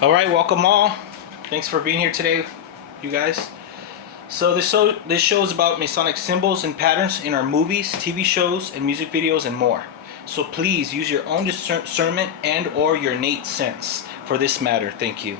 All right, welcome all. Thanks for being here today, you guys. So this show is about Masonic symbols and patterns in our movies, TV shows, and music videos, and more. So please use your own discernment and/or your innate sense for this matter. Thank you.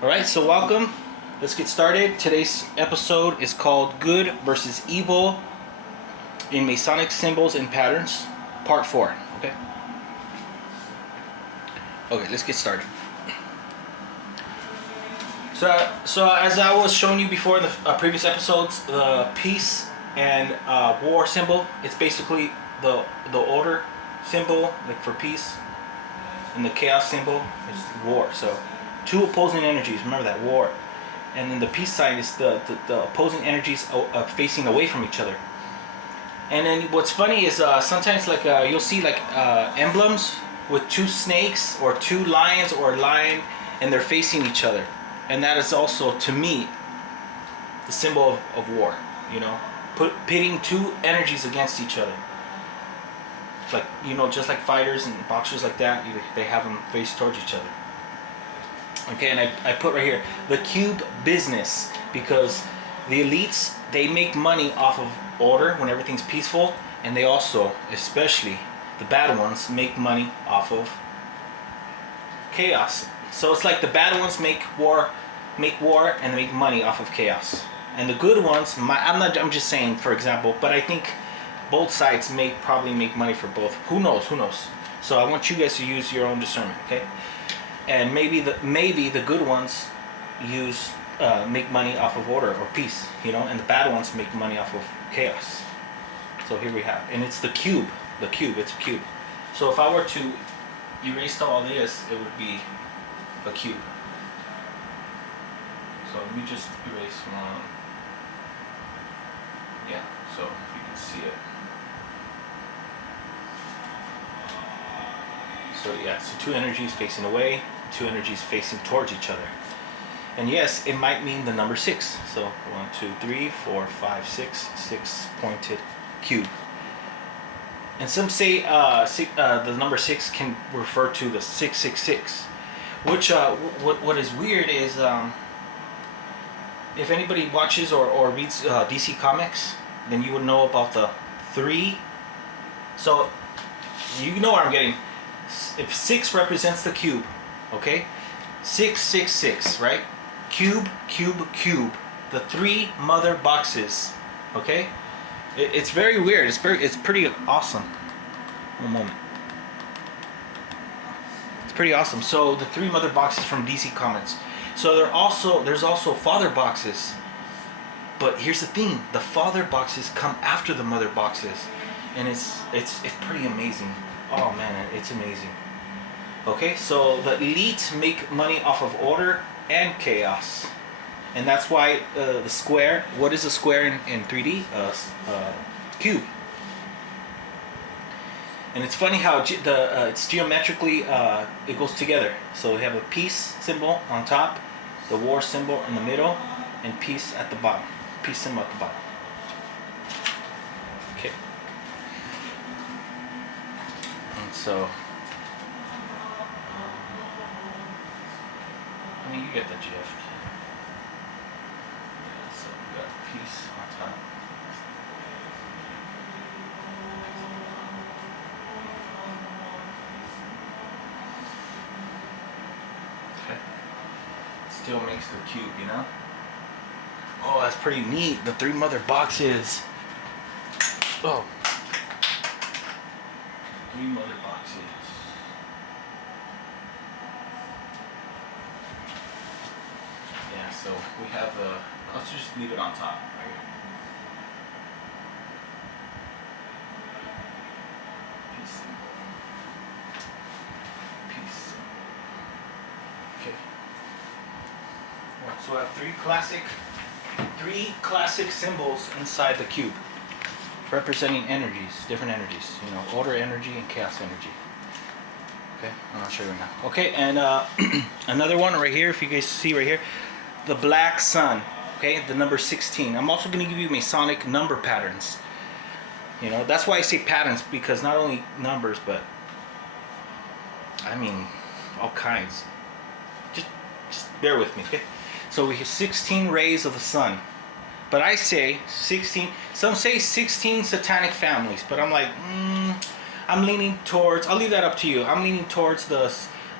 All right, so welcome. Let's get started. Today's episode is called "Good versus Evil in Masonic Symbols and Patterns," Part 4. Okay. Okay, let's get started. So as I was showing you before in the previous episodes, the peace and war symbol, it's basically the order symbol, like for peace, and the chaos symbol is war. So two opposing energies. Remember that, war. And then the peace sign is the opposing energies facing away from each other. And then what's funny is sometimes like you'll see like emblems with two snakes or two lions or a lion, and they're facing each other. And that is also, to me, the symbol of war, you know, pitting two energies against each other. Like, you know, just like fighters and boxers like that, they have them face towards each other. Okay, and I put right here, the cube business, because the elites, they make money off of order when everything's peaceful, and they also, especially the bad ones, make money off of chaos. So it's like the bad ones make war and make money off of chaos, and the good ones, I'm just saying, for example, but I think both sides probably make money for both. Who knows? So I want you guys to use your own discernment, okay? And maybe the good ones make money off of order or peace, you know, and the bad ones make money off of chaos. So here we have, and it's the cube. It's a cube. So if I were to erase all this, it would be a cube. So let me just erase one. Yeah, so you can see it. So yeah, so two energies facing away, two energies facing towards each other. And yes, it might mean the number 6. So 1, 2, 3, 4, 5, 6, 6 pointed cube. And some say the number 6 can refer to the 666. Which what is weird is if anybody watches or reads DC Comics, then you would know about the 3. So you know what I'm getting. If 6 represents the cube, okay, 666, right? Cube. The 3 mother boxes, okay. It's very weird. It's pretty awesome. One moment. Pretty awesome. So the 3 mother boxes from DC Comics. So there's also father boxes. But here's the thing: the father boxes come after the mother boxes, and it's pretty amazing. Oh man, it's amazing. Okay, so the elite make money off of order and chaos, and that's why the square. What is a square in 3D? Cube. And it's funny how it's geometrically it goes together. So we have a peace symbol on top, the war symbol in the middle, and peace at the bottom. Peace symbol at the bottom. Okay. And so, I mean, you get the drift. Yeah, so we got peace on top. Still makes the cube, you know? Oh, that's pretty neat. The 3 mother boxes. Oh. 3 mother boxes. Yeah, so we have let's just leave it on top right here. Peace symbol. Peace. Okay. So I have 3 classic symbols inside the cube, representing different energies. You know, order energy and chaos energy. Okay, I'll show you right now. Okay, and another one right here. If you guys see right here, the black sun. Okay, the number 16. I'm also going to give you Masonic number patterns. You know, that's why I say patterns, because not only numbers, but I mean all kinds. just bear with me, okay? So we have 16 rays of the sun. But I say 16, some say 16 satanic families, but I'm like, I'm leaning towards, I'll leave that up to you. I'm leaning towards the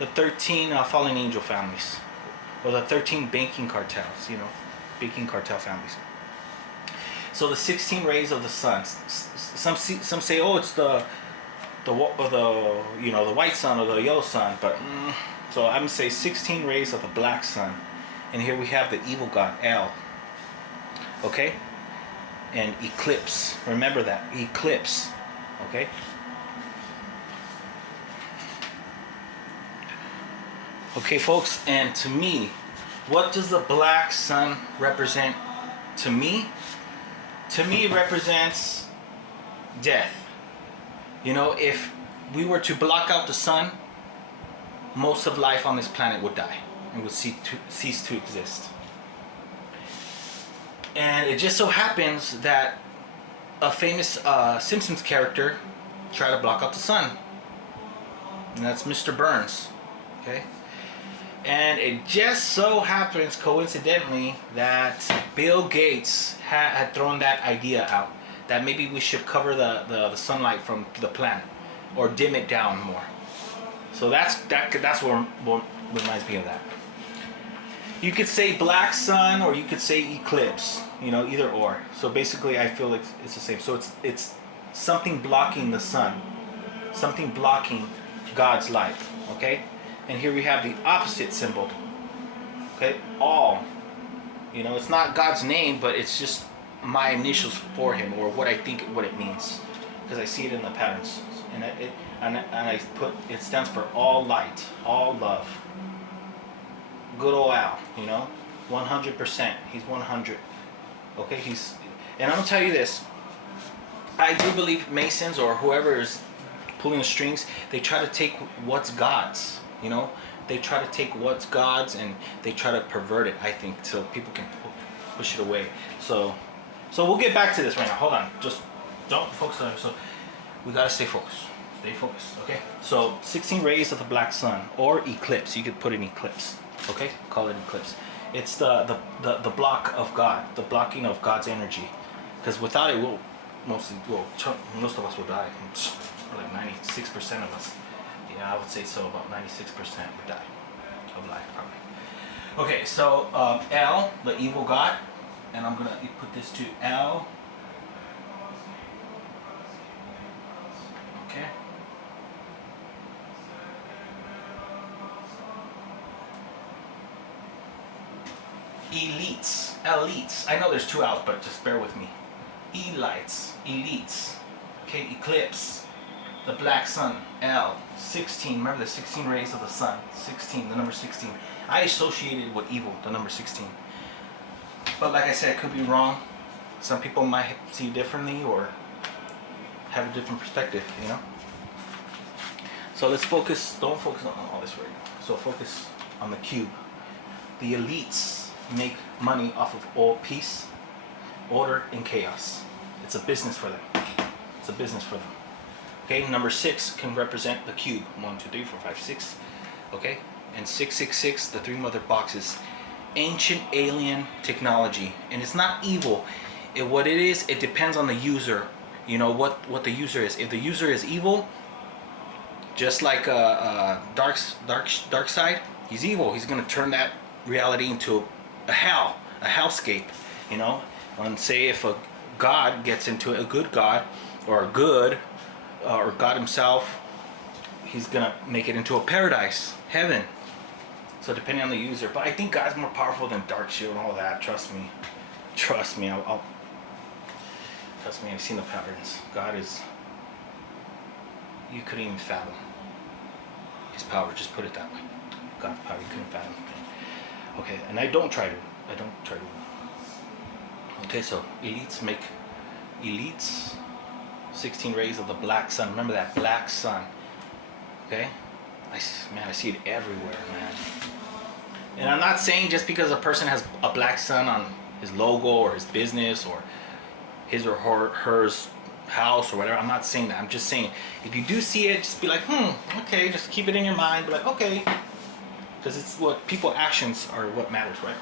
13 fallen angel families, or the 13 banking cartels, banking cartel families. So the 16 rays of the sun. Some say, oh, it's the white sun or the yellow sun, but so I'm gonna say 16 rays of the black sun, and here we have the evil god El. Okay, and eclipse. Remember that eclipse. Okay. Okay, folks, and to me, what does the black sun represent? To me, it represents death. If we were to block out the sun, most of life on this planet would die and would cease to exist. And it just so happens that a famous Simpsons character tried to block out the sun, and that's Mr. Burns. Okay. And it just so happens, coincidentally, that Bill Gates had thrown that idea out, that maybe we should cover the sunlight from the planet, or dim it down more. So that's what reminds me of that. You could say black sun, or you could say eclipse, either or. So basically I feel like it's the same. So it's something blocking the sun, something blocking God's light, okay? And here we have the opposite symbol, okay? All, it's not God's name, but it's just my initials for him, or what I think what it means, because I see it in the patterns, and I put, it stands for all light, all love. Good old Al, 100%. He's 100. Okay, and I'm gonna tell you this. I do believe Masons, or whoever is pulling the strings, they try to take what's God's. They try to take what's God's and they try to pervert it, I think, so people can push it away. So we'll get back to this right now. Hold on, just don't focus on it. So we gotta stay focused. Stay focused, okay? So 16 rays of the black sun, or eclipse. You could put an eclipse. Okay, call it eclipse. It's the block of God, the blocking of God's energy, because without it, most of us will die. Like 96% of us. Yeah, I would say so. About 96% would die of life, probably. Okay, so El, the evil god, and I'm gonna put this to El. Okay. Elites. I know there's two L's, but just bear with me. Elites. Okay, eclipse. The black sun, L, 16. Remember the 16 rays of the sun. 16, the number 16. I associated with evil, the number 16. But like I said, I could be wrong. Some people might see differently or have a different perspective, So let's focus. Don't focus on all this right now. So focus on the cube. The elites make money off of all peace, order, and chaos. It's a business for them. Okay, number 6 can represent the cube. 1, 2, 3, 4, 5, 6. Okay, and 666, the 3 mother boxes. Ancient alien technology, and it's not evil. What it is, it depends on the user. What the user is. If the user is evil, just like dark side, he's evil. He's gonna turn that reality into a hellscape. And say if a God gets into a good God, or or God himself, he's gonna make it into a paradise, heaven. So depending on the user, but I think God's more powerful than dark shield and all that. Trust me. Trust me. I've seen the patterns. God is, you couldn't even fathom his power. Just put it that way. God's power, you couldn't fathom. Okay, and I don't try to. Okay, so elites. 16 rays of the black sun. Remember that black sun. Okay? I see it everywhere, man. And I'm not saying just because a person has a black sun on his logo or his business or his or her house or whatever. I'm not saying that. I'm just saying if you do see it, just be like, okay, just keep it in your mind. Be like, okay, Because it's what people actions are what matters, right?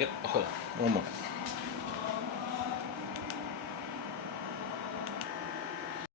Yep. Hold on. One moment.